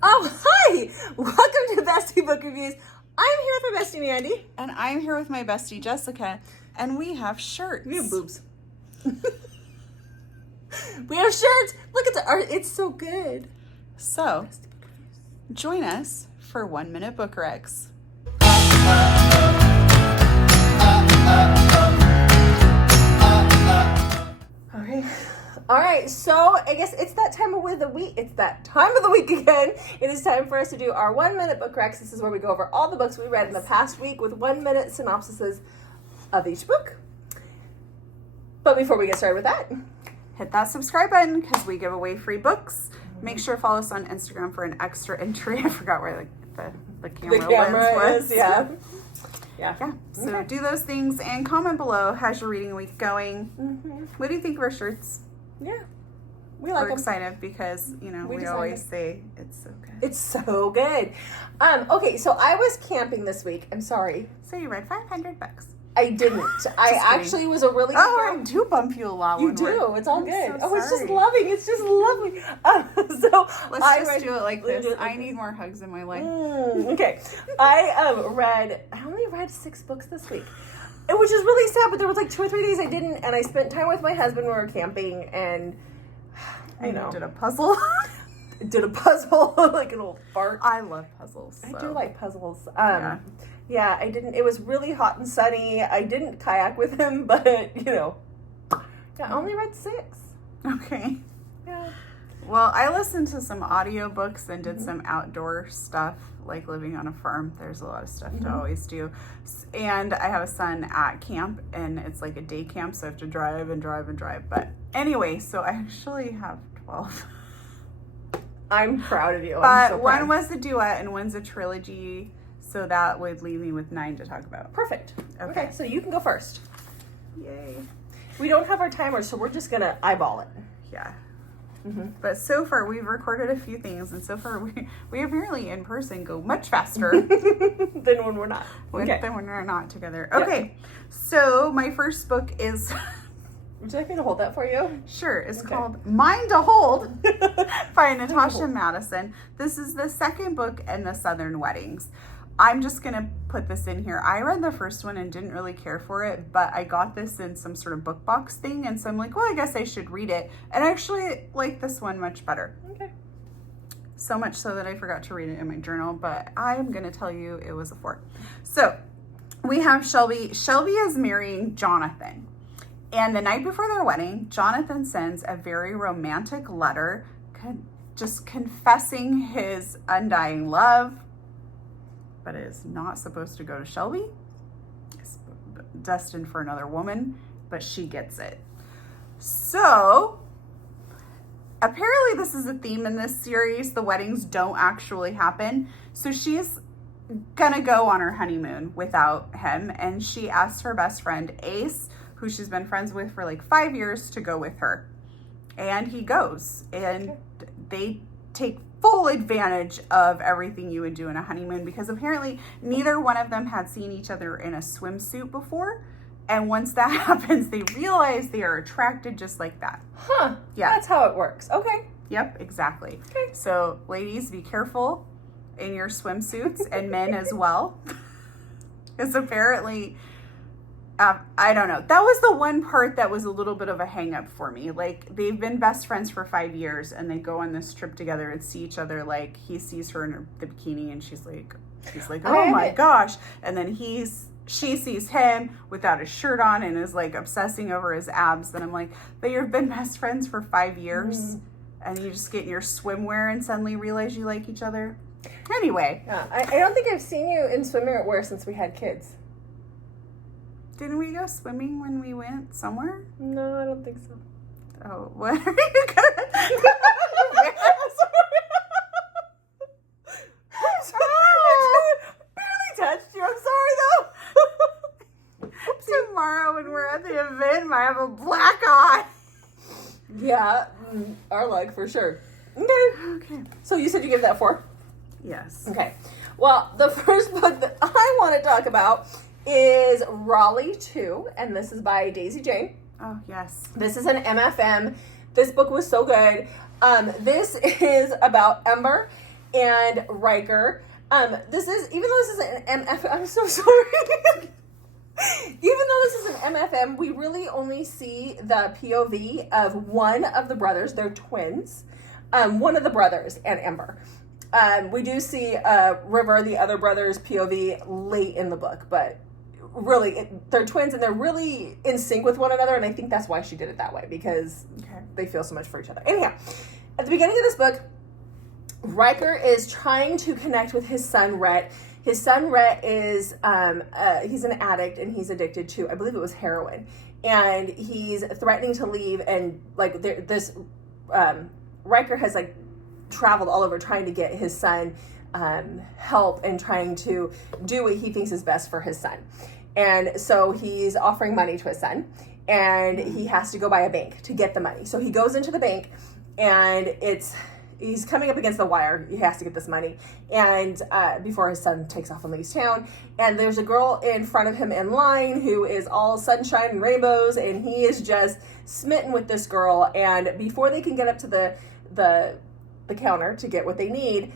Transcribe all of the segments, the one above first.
Oh, hi! Welcome to Bestie Book Reviews. I'm here with my bestie, Mandy. And I'm here with my bestie, Jessica. And we have shirts. We have boobs. We have shirts. Look at the art. It's so good. So, join us for 1 Minute Bookrecs. All right, so I guess it's that time of the week. It's that time of the week again. It is time for us to do our 1 minute book recs. This is where we go over all the books we read in the past week with 1 minute synopsises of each book. But before we get started with that, hit that subscribe button because we give away free books. Make sure to follow us on Instagram for an extra entry. I forgot where the camera lens was. Yeah. So Okay. do those things and comment below. How's your reading week going? Mm-hmm. What do you think of our shirts? Yeah. We're excited because, we always say it's so good. It's so good. Okay, so I was camping this week. I'm sorry. So you read 500 books. I didn't. I actually was a really good girl. I do bump you a lot. You do. It's all good. So It's just sorry. loving. It's just lovely. So Let's do it like this. I need more hugs in my life. Okay. I only read 6 books this week. Which is really sad, but there was like 2 or 3 days I didn't, and I spent time with my husband when we were camping, and I did a puzzle. Did a puzzle, like an old fart. I love puzzles. I do like puzzles. Yeah, I didn't. It was really hot and sunny. I didn't kayak with him, but I only read 6. Okay. Yeah. Well, I listened to some audiobooks and did some outdoor stuff, like living on a farm. There's a lot of stuff to always do. And I have a son at camp, and it's like a day camp, so I have to drive and drive and drive. But anyway, so I actually have 12. I'm proud of you. But I'm so proud. one was a duet and one's a trilogy, so that would leave me with 9 to talk about. Perfect. Okay. Okay, so you can go first. Yay. We don't have our timer, so we're just gonna eyeball it. Yeah. Mm-hmm. But so far, we've recorded a few things, and so far, we apparently in person go much faster Than when we're not. than when we're not together. Okay, so my first book is... Would you like me to hold that for you? Sure, it's called Mine to Hold by Natasha Madison. This is the second book in the Southern Weddings. I'm just going to put this in here. I read the first one and didn't really care for it, but I got this in some sort of book box thing, and so I'm like, well, I guess I should read it. And I actually like this one much better. Okay. So much so that I forgot to read it in my journal, but I'm going to tell you it was a 4. So we have Shelby. Shelby is marrying Jonathan. And the night before their wedding, Jonathan sends a very romantic letter, just confessing his undying love. But it is not supposed to go to Shelby. It's destined for another woman, but she gets it. So, apparently this is a theme in this series. The weddings don't actually happen. So she's gonna go on her honeymoon without him, and she asks her best friend, Ace, who she's been friends with for like 5 years, to go with her. And he goes, and they take full advantage of everything you would do in a honeymoon, because apparently neither one of them had seen each other in a swimsuit before. And once that happens, they realize they are attracted just like that. Huh. Yeah. That's how it works. Okay. Yep, exactly. Okay. So ladies, be careful in your swimsuits, and men as well. Because apparently... I don't know. That was the one part that was a little bit of a hang up for me. Like, they've been best friends for 5 years, and they go on this trip together and see each other. Like, he sees her in the bikini, and she's like, oh my gosh. And then she sees him without his shirt on and is like obsessing over his abs. And I'm like, but you've been best friends for 5 years, and you just get in your swimwear and suddenly realize you like each other. Anyway. Yeah, I don't think I've seen you in swimwear since we had kids. Didn't we go swimming when we went somewhere? No, I don't think so. Oh, what are you gonna... I'm sorry. Barely touched you. I'm sorry, though. Tomorrow when we're at the event, I have a black eye. Yeah, our leg for sure. Okay. So you said you give that 4? Yes. Okay. Well, the first book that I want to talk about is Raleigh 2, and this is by Daisy Jane. Oh, yes. This is an MFM. This book was so good. This is about Ember, and Riker. Even though this is an MFM, I'm so sorry. Even though this is an MFM, we really only see the POV of one of the brothers. They're twins. One of the brothers and Ember. We do see River, the other brother's POV, late in the book, but really, they're twins and they're really in sync with one another, and I think that's why she did it that way, because they feel so much for each other. Anyhow, at the beginning of this book, Riker is trying to connect with his son, Rhett. His son, Rhett, is, he's an addict, and he's addicted to, I believe it was heroin, and he's threatening to leave, and, like, Riker has, like, traveled all over trying to get his son help and trying to do what he thinks is best for his son. And so he's offering money to his son, and he has to go by a bank to get the money. So he goes into the bank, and he's coming up against the wire. He has to get this money, and before his son takes off and leaves town. And there's a girl in front of him in line who is all sunshine and rainbows, and he is just smitten with this girl. And before they can get up to the counter to get what they need,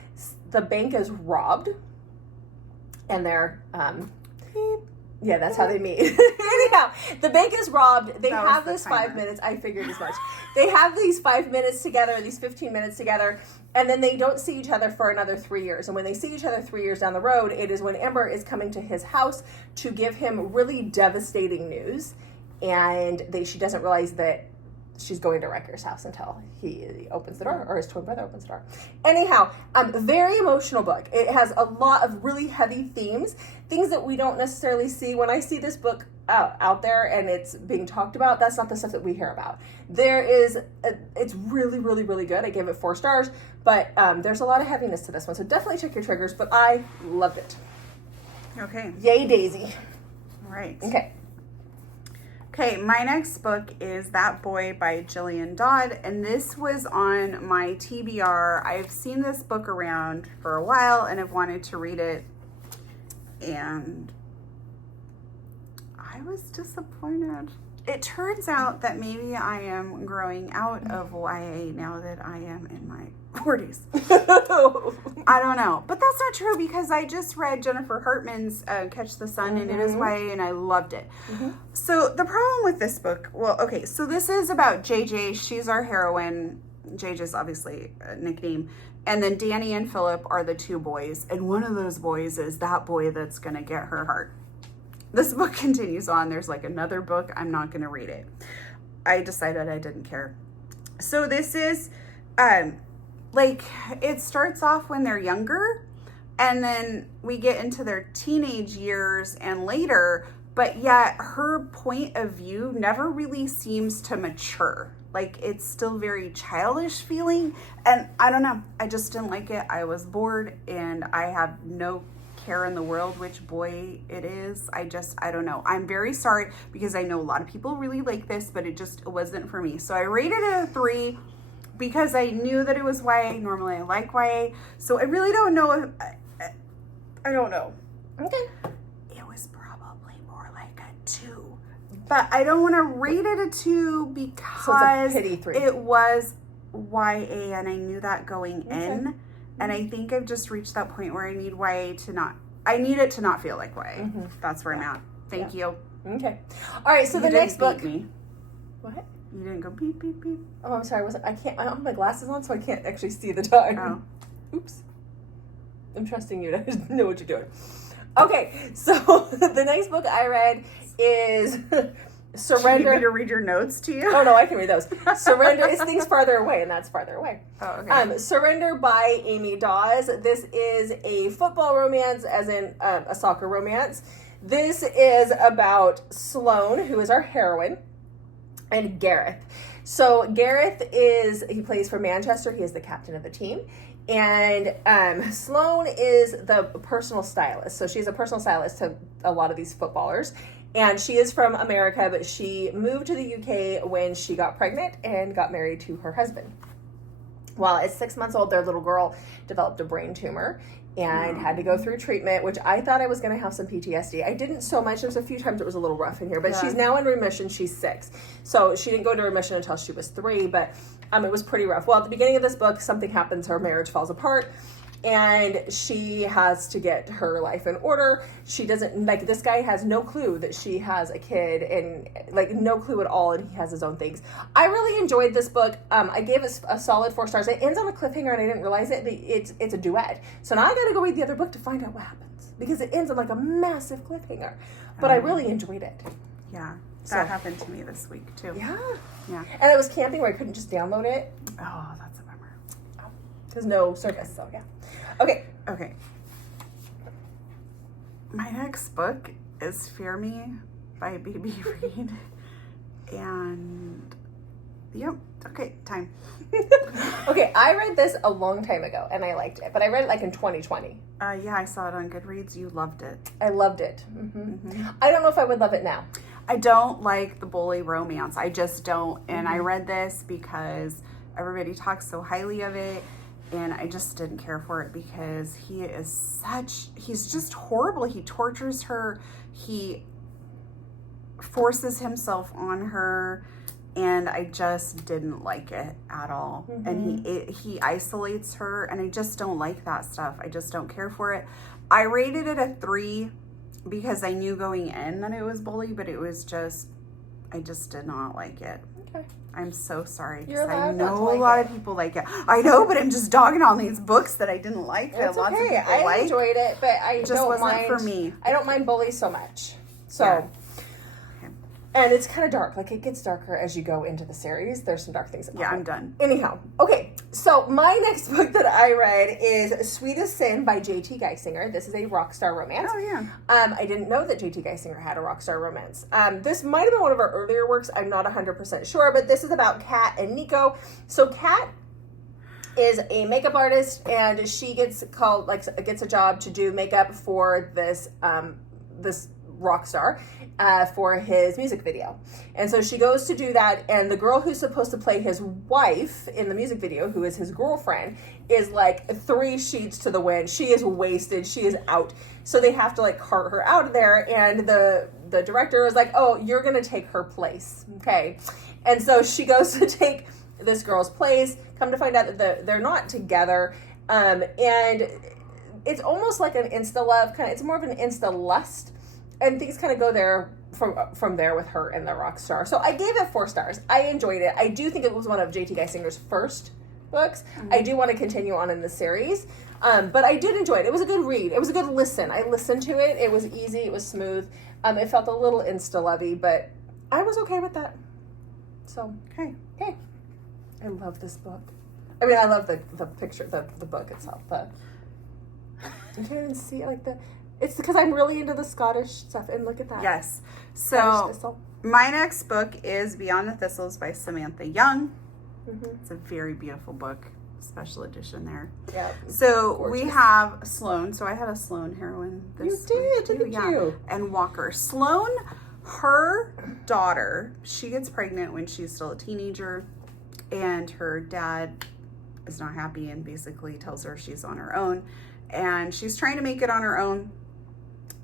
the bank is robbed, and they're yeah, that's how they meet. Anyhow, the bank is robbed. They have this 5 minutes. I figured as much. They have these 5 minutes together, these 15 minutes together, and then they don't see each other for another 3 years. And when they see each other 3 years down the road, it is when Ember is coming to his house to give him really devastating news, and she doesn't realize that she's going to Riker's house until he opens the door, or his twin brother opens the door. Anyhow, very emotional book. It has a lot of really heavy themes, things that we don't necessarily see. When I see this book out there and it's being talked about, that's not the stuff that we hear about. It's really, really, really good. I gave it 4 stars, but there's a lot of heaviness to this one, so definitely check your triggers, but I loved it. Okay. Yay, Daisy. All right. Okay, my next book is That Boy by Jillian Dodd, and this was on my TBR. I've seen this book around for a while, and I've wanted to read it, and I was disappointed. It turns out that maybe I am growing out of YA now that I am in my 40s. I don't know. But that's not true, because I just read Jennifer Hartman's Catch the Sun, and it is YA, and I loved it. So the problem with this book, so this is about JJ. She's our heroine. JJ's obviously a nickname. And then Danny and Philip are the 2 boys. And one of those boys is that boy that's going to get her heart. This book continues on. There's like another book. I'm not going to read it. I decided I didn't care. So this is, it starts off when they're younger, and then we get into their teenage years and later, but yet her point of view never really seems to mature. Like, it's still very childish feeling, and I don't know. I just didn't like it. I was bored, and I have no care in the world which boy it is. I don't know. I'm very sorry, because I know a lot of people really like this, but it wasn't for me. So I rated it a 3 because I knew that it was YA. Normally I like YA. So I really don't know. I don't know. Okay. It was probably more like a 2. But I don't want to rate it a 2 because it's a pity 3. It was YA, and I knew that going in. And I think I've just reached that point where I need YA I need it to not feel like YA. That's where I'm at. Thank you. Okay. All right, so the next book. Me. What? You didn't go beep, beep, beep. Oh, I'm sorry. I don't have my glasses on, so I can't actually see the time. Oh. Oops. I'm trusting you to know what you're doing. Okay, so the next book I read is Surrender. Do you need me to read your notes to you? Oh, no, I can read those. Surrender is Things Farther Away, and that's Farther Away. Oh, okay. Surrender by Amy Dawes. This is a football romance, as in a soccer romance. This is about Sloane, who is our heroine, and Gareth. So Gareth he plays for Manchester. He is the captain of the team. And Sloane is the personal stylist. So she's a personal stylist to a lot of these footballers. And she is from America, but she moved to the UK when she got pregnant and got married to her husband. While at 6 months old, their little girl developed a brain tumor and had to go through treatment, which I thought I was going to have some PTSD. I didn't so much. There's a few times it was a little rough in here, but she's now in remission. She's 6. So she didn't go into remission until she was 3, but it was pretty rough. Well, at the beginning of this book, something happens. Her marriage falls apart, and she has to get her life in order. She doesn't, like, this guy has no clue that she has a kid, and, like, no clue at all, and he has his own things. I really enjoyed this book. I gave it a solid 4 stars. It ends on a cliffhanger, and I didn't realize it. It's a duet. So now I gotta go read the other book to find out what happens, because it ends on, like, a massive cliffhanger. But I really enjoyed it. Yeah. That happened to me this week, too. Yeah. Yeah. And I was camping where I couldn't just download it. Oh, that's a bummer. There's no service, so yeah. Okay. Okay. My next book is Fear Me by BB Reed. And, yep. Okay, time. Okay, I read this a long time ago, and I liked it. But I read it, like, in 2020. Yeah, I saw it on Goodreads. You loved it. I loved it. I don't know if I would love it now. I don't like the bully romance. I just don't. And I read this because everybody talks so highly of it. And I just didn't care for it because he's just horrible. He tortures her. He forces himself on her. And I just didn't like it at all. And he isolates her. And I just don't like that stuff. I just don't care for it. I rated it a 3 because I knew going in that it was bully, but it was just, I just did not like it. Okay. I'm so sorry because I know a lot of people like it. I know, but I'm just dogging on these books that I didn't like. It's okay. I enjoyed it, but I don't mind. For me. I don't mind bullies so much. So. Yeah. And it's kind of dark. Like, it gets darker as you go into the series. There's some dark things that I'm done. Anyhow. Okay. So, my next book that I read is Sweetest Sin by J.T. Geisinger. This is a Rockstar romance. Oh, yeah. I didn't know that J.T. Geisinger had a Rockstar romance. This might have been one of our earlier works. I'm not 100% sure. But this is about Kat and Nico. So, Kat is a makeup artist, and she gets a job to do makeup for this Rockstar for his music video. And so she goes to do that, and the girl who's supposed to play his wife in the music video, who is his girlfriend, is like 3 sheets to the wind. She is wasted. She is out. So they have to, like, cart her out of there, and the director is like, oh, you're going to take her place. Okay. And so she goes to take this girl's place. Come to find out that they're not together. And it's almost like an insta-love kind of, it's more of an insta-lust. And things kind of go there from there with her and the Rockstar. So I gave it 4 stars. I enjoyed it. I do think it was one of J.T. Geisinger's first books. I do want to continue on in the series. But I did enjoy it. It was a good read. It was a good listen. I listened to it. It was easy. It was smooth. It felt a little insta-lovey, but I was okay with that. So, okay. I love this book. I mean, I love the picture, the book itself. You can't even see it, like it's because I'm really into the Scottish stuff, and look at that. Yes. So, my next book is Beyond the Thistles by Samantha Young. It's a very beautiful book. Special edition there. Yeah. So, gorgeous. We have Sloane. So, I had a Sloane heroine this week. You did, didn't you? And Walker. Sloane, her daughter, she gets pregnant when she's still a teenager, and her dad is not happy and basically tells her she's on her own. And she's trying to make it on her own.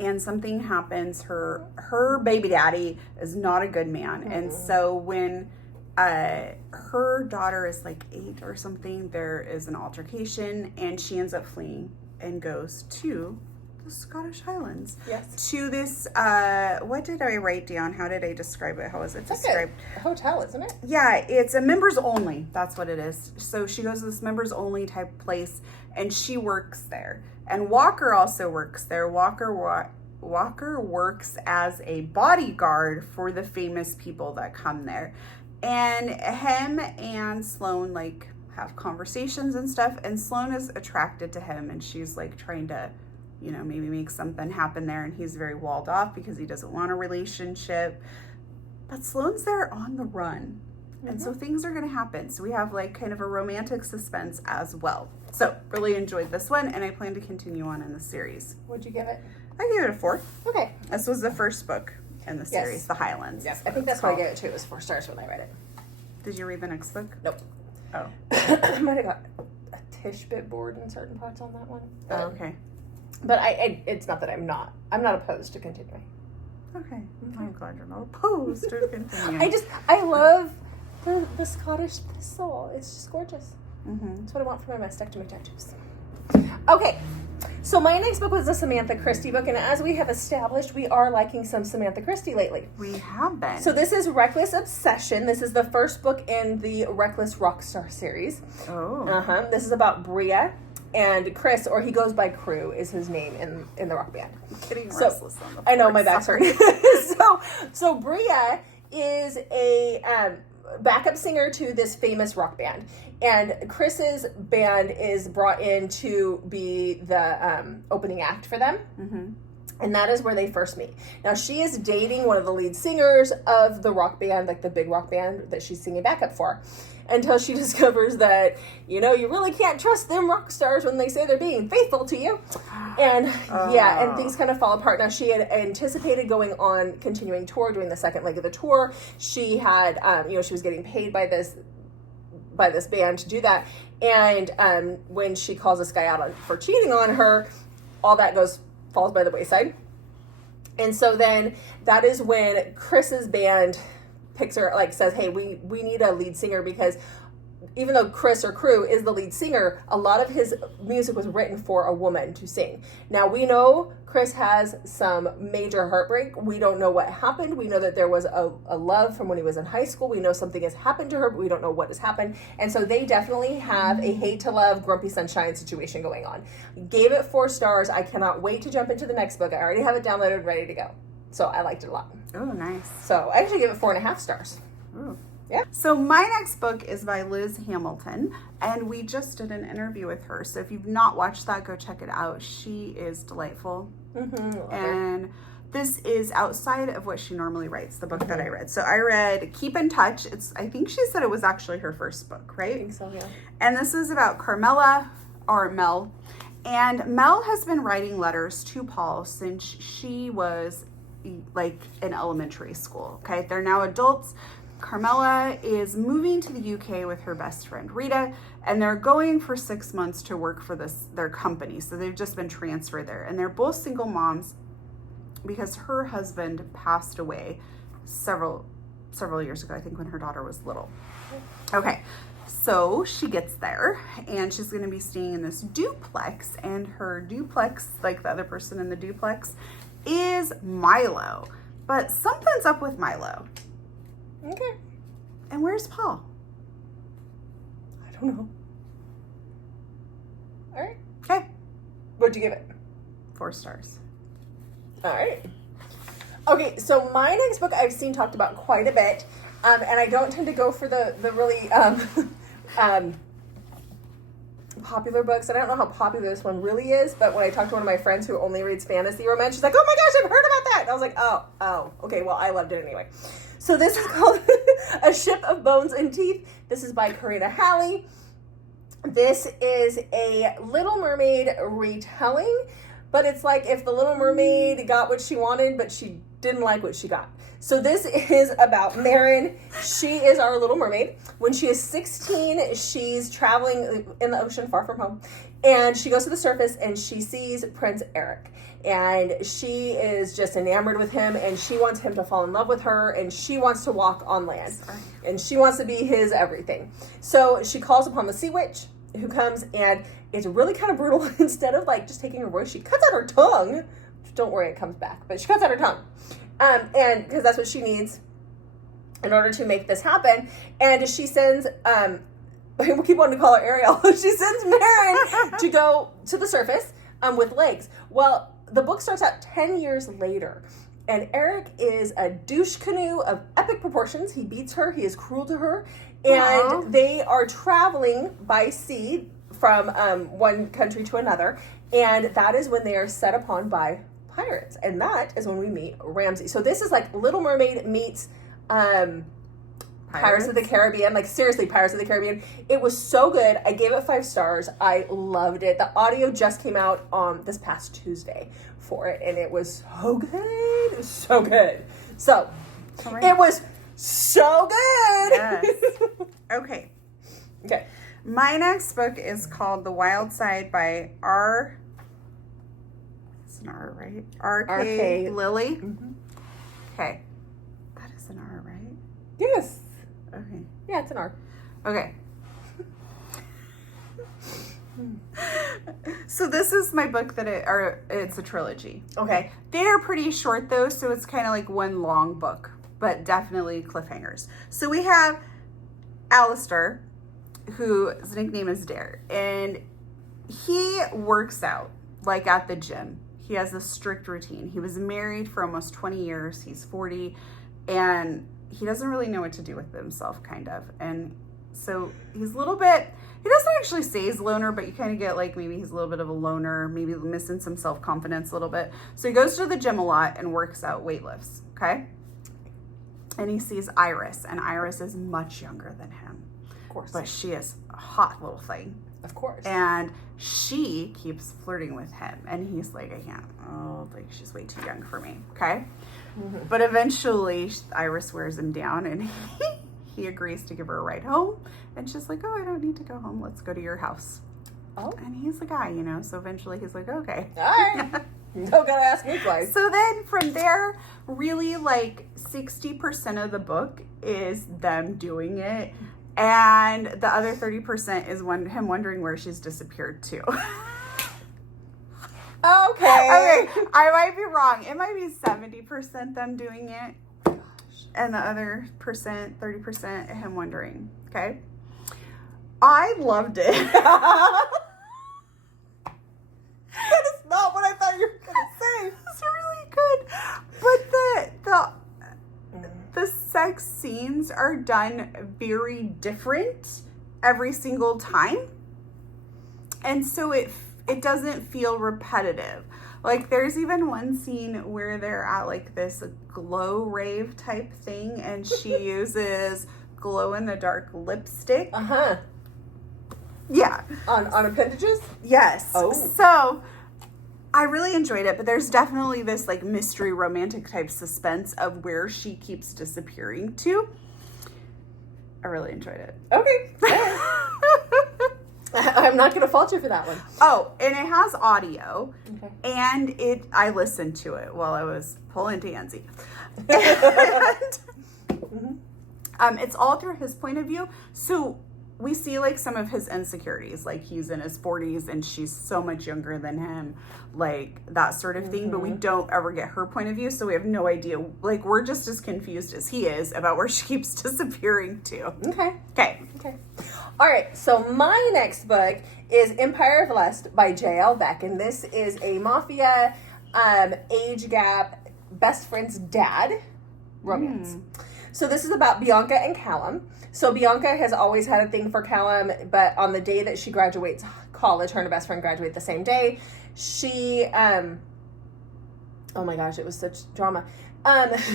And something happens. Her baby daddy is not a good man. And so when her daughter is like 8 or something, there is an altercation, and she ends up fleeing and goes to the Scottish Highlands. Yes. To this, what did I write down? How did I describe it? How is it described? Like a hotel, isn't it? Yeah, it's a members only. That's what it is. So she goes to this members only type place, and she works there. And Walker also works there. Walker works as a bodyguard for the famous people that come there. And him and Sloane, like, have conversations and stuff. And Sloane is attracted to him, and she's, like, trying to, you know, maybe make something happen there. And he's very walled off because he doesn't want a relationship. But Sloane's there on the run. And so things are going to happen. So we have, like, kind of a romantic suspense as well. So really enjoyed this one, and I plan to continue on in the series. What'd you give it? I gave it a 4. Okay. This was the first book in the series, The Highlands. Yes, I think that's what I gave it too. It was 4 stars when I read it. Did you read the next book? Nope. Oh. I might have got a tish bit bored in certain parts on that one. Oh, okay. But it's not that I'm not opposed to continuing. Okay. I'm glad you're not opposed to continuing. I love the Scottish thistle. It's just gorgeous. That's what I want for my mastectomy tattoos. Okay. So my next book was a Samantha Christie book, and as we have established, we are liking some Samantha Christie lately. We have been. So this is Reckless Obsession. This is the first book in the Reckless Rockstar series. Oh. This is about Bria and Chris, or he goes by Crew, is his name in the rock band. I'm getting So, restless on the I know, floor. my back's Sorry. hurting. So Bria is a backup singer to this famous rock band. And Chris's band is brought in to be the opening act for them. Mm-hmm. And that is where they first meet. Now, she is dating one of the lead singers of the rock band, like the big rock band that she's singing backup for, until she discovers that, you really can't trust them rock stars when they say they're being faithful to you. And and things kind of fall apart. Now, she had anticipated going on, continuing tour, doing the second leg of the tour. She had, she was getting paid by this band to do that. And when she calls this guy out for cheating on her, all that falls by the wayside. And so then that is when Chris's band picks her, says, hey, we need a lead singer, because even though Chris or Crew is the lead singer, a lot of his music was written for a woman to sing. Now, we know Chris has some major heartbreak. We don't know what happened. We know that there was a love from when he was in high school. We know something has happened to her, but we don't know what has happened. And so they definitely have a hate to love, grumpy sunshine situation going on. Gave it 4 stars. I cannot wait to jump into the next book. I already have it downloaded and ready to go. So I liked it a lot. Oh, nice. So I actually gave it 4.5 stars. Ooh. Yeah. So my next book is by Liz Hamilton, and we just did an interview with her. So if you've not watched that, go check it out. She is delightful. Mm-hmm. And this is outside of what she normally writes, the book that I read. So I read Keep in Touch. I think she said it was actually her first book, right? I think so, yeah. And this is about Carmela, or Mel. And Mel has been writing letters to Paul since she was in elementary school. Okay, they're now adults. Carmela is moving to the UK with her best friend Rita, and they're going for 6 months to work for their company. So they've just been transferred there, and they're both single moms because her husband passed away several years ago, I think, when her daughter was little. Okay, so she gets there, and she's going to be staying in this duplex, and her duplex, like the other person in the duplex, is Milo. But something's up with Milo. Okay. And where's Paul? I don't know. All right. Okay. What'd you give it? 4 stars. All right. Okay, so my next book I've seen talked about quite a bit, and I don't tend to go for the really popular books. And I don't know how popular this one really is, but when I talked to one of my friends who only reads fantasy romance, she's like, oh my gosh, I've heard about that. And I was like, oh, okay, well, I loved it anyway. So this is called A Ship of Bones and Teeth. This is by Karina Halley. This is a Little Mermaid retelling, but it's like if the Little Mermaid got what she wanted, but she didn't like what she got. So this is about Marin. She is our Little Mermaid. When she is 16, she's traveling in the ocean far from home, and she goes to the surface and she sees Prince Eric. And she is just enamored with him, and she wants him to fall in love with her, and she wants to walk on land. And she wants to be his everything. So she calls upon the sea witch, who comes, and it's really kind of brutal. Instead of just taking her voice, she cuts out her tongue. Don't worry, it comes back. But she cuts out her tongue. And because that's what she needs in order to make this happen. And she sends, we keep wanting to call her Ariel. She sends Marin to go to the surface with legs. Well, the book starts out 10 years later, and Eric is a douche canoe of epic proportions. He beats her. He is cruel to her. And they are traveling by sea from one country to another. And that is when they are set upon by pirates. And that is when we meet Ramsey. So this is like Little Mermaid meets Pirates of the Caribbean. Seriously, Pirates of the Caribbean. It was so good. I gave it 5 stars. I loved it. The audio just came out on this past Tuesday for it, and it was so good. It was so good. So, it was so good. Yes. Okay. Okay. My next book is called The Wild Side by It's an R, right? R.K. Lilly. Mm-hmm. Okay. That is an R, right? Yes. Okay. Yeah, it's an R. Okay. So this is my book it's a trilogy. Okay. They're pretty short though, so it's kind of like one long book, but definitely cliffhangers. So we have Alistair, whose nickname is Dare, and he works out like at the gym. He has a strict routine. He was married for almost 20 years. He's 40, and he doesn't really know what to do with himself, kind of. And so he's a little bit, he doesn't actually say he's a loner, but you kind of get like maybe he's a little bit of a loner, maybe missing some self-confidence a little bit. So he goes to the gym a lot and works out, weightlifts, okay? And he sees Iris, and Iris is much younger than him. Of course. But she is a hot little thing. Of course. And she keeps flirting with him, and he's like, I can't, like she's way too young for me, okay? Mm-hmm. But eventually Iris wears him down, and he agrees to give her a ride home, and she's like, oh, I don't need to go home, let's go to your house. Oh. And he's a guy, you know, so eventually he's like, okay. All right. Don't gotta ask me twice. So then from there, really like 60% of the book is them doing it, and the other 30% is him wondering where she's disappeared to. Okay, I might be wrong. It might be 70% them doing it, and the other 30% him wondering. Okay, I loved it. That is not what I thought you were gonna say. It's really good, but the sex scenes are done very different every single time, and so it doesn't feel repetitive. Like there's even one scene where they're at like this glow rave type thing, and she uses glow in the dark lipstick. Yeah. On appendages? Yes. Oh. So I really enjoyed it, but there's definitely this like mystery romantic type suspense of where she keeps disappearing to. I really enjoyed it. Okay. I'm not going to fault you for that one. Oh, and it has audio. Okay. And I listened to it while I was pulling Tansy. And it's all through his point of view. So we see like some of his insecurities, like he's in his 40s and she's so much younger than him, like that sort of thing. But we don't ever get her point of view, so we have no idea. Like we're just as confused as he is about where she keeps disappearing to. Okay. All right, so my next book is Empire of Lust by J.L. Beck, and this is a Mafia age gap best friend's dad romance. So this is about Bianca and Callum. So Bianca has always had a thing for Callum, but on the day that she graduates college, her and her best friend graduate the same day. She, oh my gosh, it was such drama.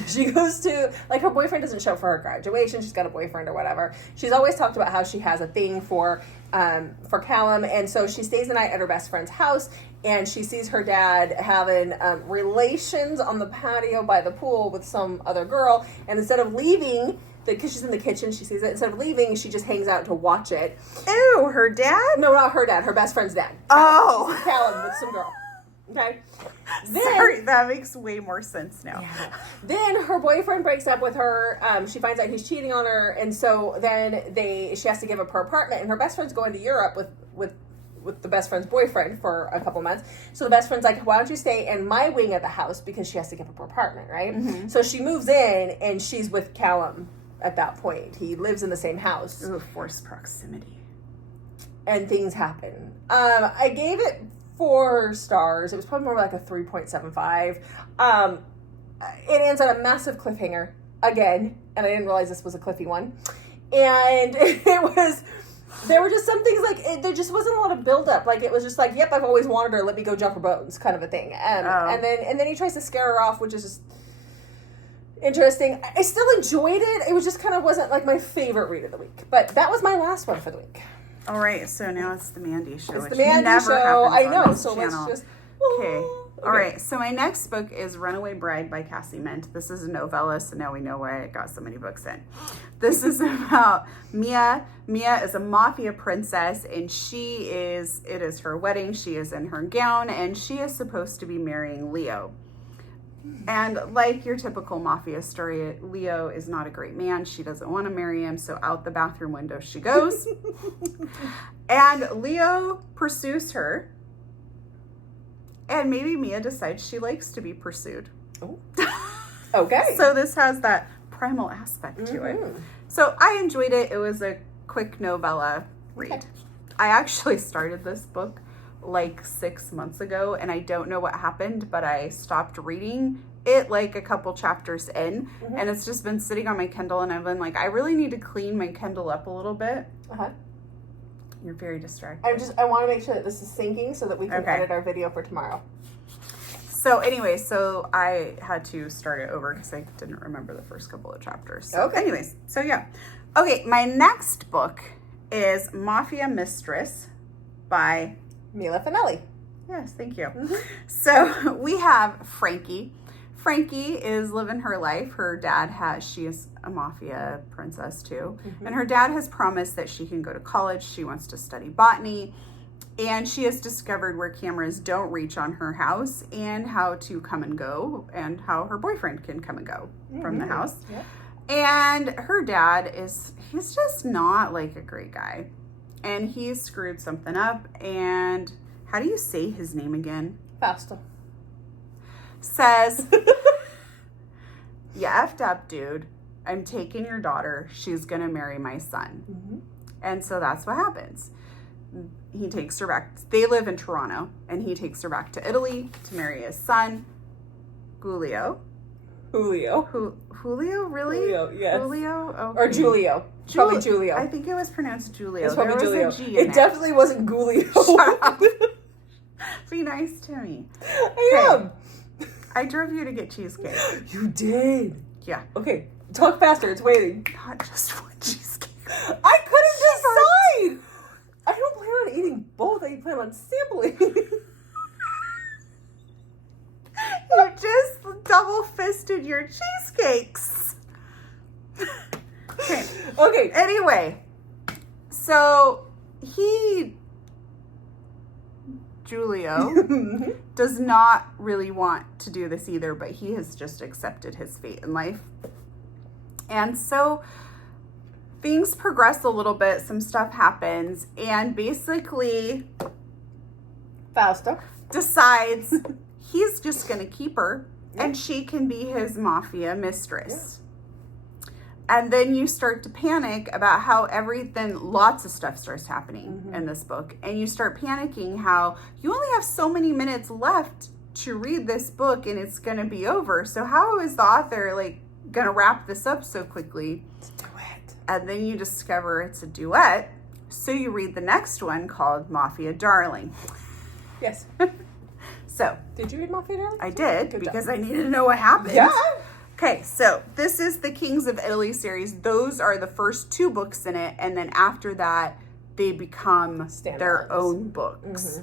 She goes to, like, her boyfriend doesn't show up for her graduation. She's got a boyfriend or whatever. She's always talked about how she has a thing for Callum, and so she stays the night at her best friend's house, and she sees her dad having relations on the patio by the pool with some other girl, and instead of leaving, because she's in the kitchen, she sees it, instead of leaving, she just hangs out to watch it. Ew, her dad? No, not her dad, her best friend's dad. Oh. She sees Callum with some girl. Okay. Sorry, that makes way more sense now. Yeah. Then her boyfriend breaks up with her. She finds out he's cheating on her, and so then she has to give up her apartment. And her best friend's going to Europe with the best friend's boyfriend for a couple months. So the best friend's like, "Why don't you stay in my wing of the house?" Because she has to give up her apartment, right? Mm-hmm. So she moves in, and she's with Callum at that point. He lives in the same house. Ooh, forced proximity. And things happen. I gave it 4 stars. It was probably more like a 3.75. It ends on a massive cliffhanger again, and I didn't realize this was a cliffy one. And there were just some things like there just wasn't a lot of build-up. Like it was just like, yep, I've always wanted her. Let me go jump her bones, kind of a thing. And then he tries to scare her off, which is just interesting. I still enjoyed it. It was just kind of wasn't like my favorite read of the week. But that was my last one for the week. All right, so now it's the Mandy show. It's the Mandy show. I know. So channel. Let's just. Okay. All right. So my next book is Runaway Bride by Cassie Mint. This is a novella, so now we know why I got so many books in. This is about Mia. Mia is a mafia princess, and it is her wedding. She is in her gown, and she is supposed to be marrying Leo. And like your typical mafia story, Leo is not a great man. She doesn't want to marry him, so out the bathroom window she goes. And Leo pursues her. And maybe Mia decides she likes to be pursued. Oh. Okay. So this has that primal aspect to it. So I enjoyed it. It was a quick novella read. Okay. I actually started this book like 6 months ago, and I don't know what happened, but I stopped reading it like a couple chapters in, and it's just been sitting on my Kindle, and I've been like, I really need to clean my Kindle up a little bit. You're very distracted. I want to make sure that this is syncing so that we can edit our video for tomorrow. So anyway, so I had to start it over because I didn't remember the first couple of chapters. So anyways, so yeah. Okay, my next book is Mafia, Mistress by Mila Finelli. Yes, thank you. So we have Frankie. Frankie is living her life. Her dad she is a mafia princess too. And her dad has promised that she can go to college. She wants to study botany. And she has discovered where cameras don't reach on her house and how to come and go and how her boyfriend can come and go from the house. And her dad he's just not like a great guy. And he's screwed something up. And how do you say his name again? Fausto. Says, you effed up, dude. I'm taking your daughter. She's going to marry my son. And so that's what happens. He takes her back. They live in Toronto, and he takes her back to Italy to marry his son, Julio. Julio, really? Julio, yes. Julio? Okay. Or Julio. Probably Julio. I think it was pronounced Julio. It's probably Julio. A G in it definitely wasn't Julio. Shut up. Be nice to me. I am. I drove you to get cheesecake. You did? Yeah. Okay, talk faster. It's waiting. Not just one cheesecake. I couldn't decide. I don't plan on eating both. I plan on sampling. You just double-fisted your cheesecakes. Okay. Anyway, so Julio does not really want to do this either, but he has just accepted his fate in life. And so things progress a little bit, some stuff happens, and basically Fausto decides he's just going to keep her and she can be his mafia mistress. And then you start to panic about how lots of stuff starts happening in this book. And you start panicking how you only have so many minutes left to read this book and it's going to be over. So how is the author going to wrap this up so quickly? It's a duet. And then you discover it's a duet. So you read the next one called Mafia Darling. Yes. So. Did you read Mafia Darling? I did, Good because job. I needed to know what happened. Yeah. Okay, so this is the Kings of Italy series. Those are the first 2 books in it, and then after that, they become their own books.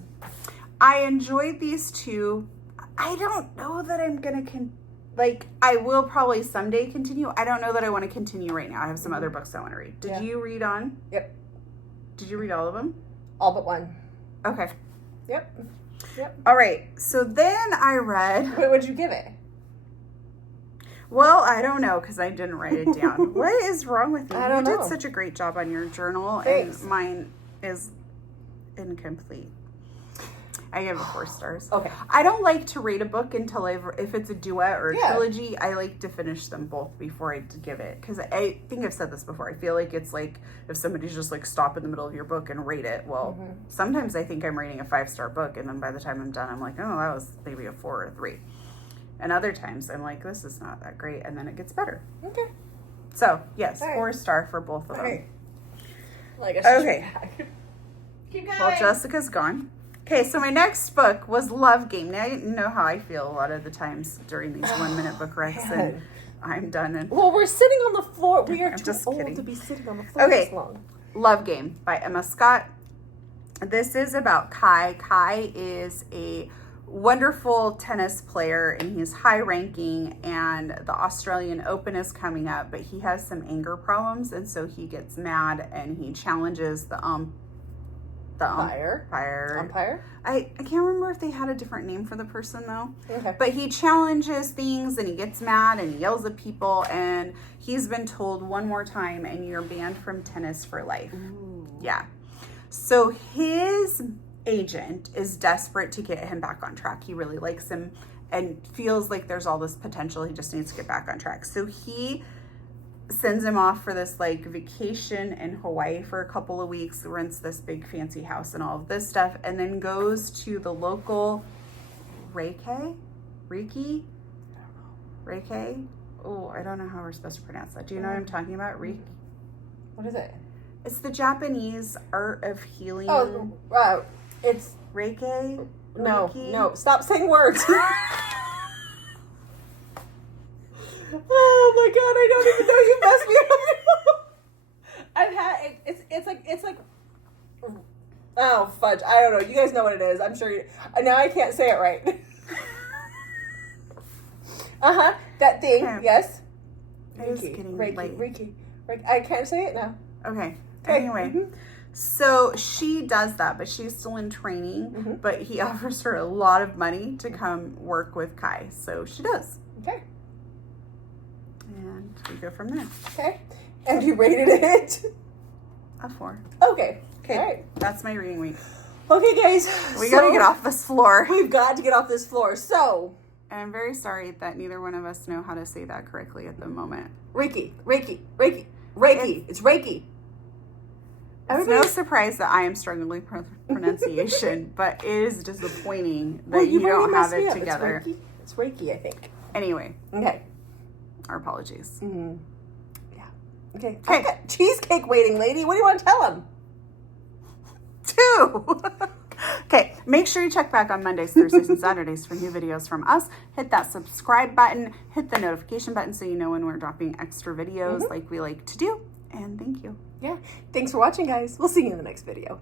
I enjoyed these 2. I don't know that I'm going to, I will probably someday continue. I don't know that I want to continue right now. I have some other books I want to read. Did you read on? Yep. Did you read all of them? All but one. Okay. Yep. All right, so then I read... Wait, what'd you give it? Well, I don't know because I didn't write it down. What is wrong with you? I don't know. You did such a great job on your journal. Thanks. And mine is incomplete. I give it 4 stars. Okay. I don't like to rate a book until if it's a duet or a trilogy, I like to finish them both before I give it. Because I think I've said this before. I feel like it's like if somebody's just stop in the middle of your book and rate it. Well, sometimes I think I'm rating a 5-star book, and then by the time I'm done, I'm like, oh, that was maybe a 4 or a 3. And other times I'm like, this is not that great, and then it gets better. Okay. So, yes, All right. 4-star for both of them. Okay. Well, I guess Okay. Keep going. Well, Jessica's gone. Okay, so my next book was Love Game. Now, you know how I feel a lot of the times during these 1-minute book recs, and I'm done. And well, we're sitting on the floor. We are too just old kidding. to be sitting on the floor this long. Love Game by Emma Scott. This is about Kai. Kai is a wonderful tennis player, and he's high ranking, and the Australian Open is coming up, but he has some anger problems, and so he gets mad and he challenges the umpire. I can't remember if they had a different name for the person though. Okay. But he challenges things and he gets mad and he yells at people, and he's been told one more time and you're banned from tennis for life. Ooh. Yeah. So his agent is desperate to get him back on track. He really likes him and feels like there's all this potential. He just needs to get back on track. So he sends him off for this like vacation in Hawaii for a couple of weeks, rents this big fancy house and all of this stuff, and then goes to the local Reiki? Oh, I don't know how we're supposed to pronounce that. Do you know what I'm talking about? Reiki? What is it? It's the Japanese art of healing. Oh, it's Reiki? no, Reiki? no. Stop saying words. Oh my god, I don't even know, you messed me up. I've had it's like oh fudge, I don't know. You guys know what it is. I'm sure now I can't say it right. That thing, Okay. yes. It's getting late. Reiki. I can't say it now. Okay. Anyway, so she does that, but she's still in training. But he offers her a lot of money to come work with Kai, so she does. Okay. And we go from there. Okay. And you rated it? A 4. Okay. Okay. All right. That's my reading week. Okay, guys. We gotta get off this floor. We've got to get off this floor. So, And I'm very sorry that neither one of us know how to say that correctly at the moment. Reiki. It's Reiki. It's no surprise that I am struggling with pronunciation, but it is disappointing that you don't have it together. It's Reiki, I think. Anyway. Okay. Our apologies. Yeah. Okay. I've got cheesecake waiting, lady. What do you want to tell him? 2. Okay, make sure you check back on Mondays, Thursdays, and Saturdays for new videos from us. Hit that subscribe button, hit the notification button so you know when we're dropping extra videos like we like to do. And thank you. Yeah. Thanks for watching, guys. We'll see you in the next video.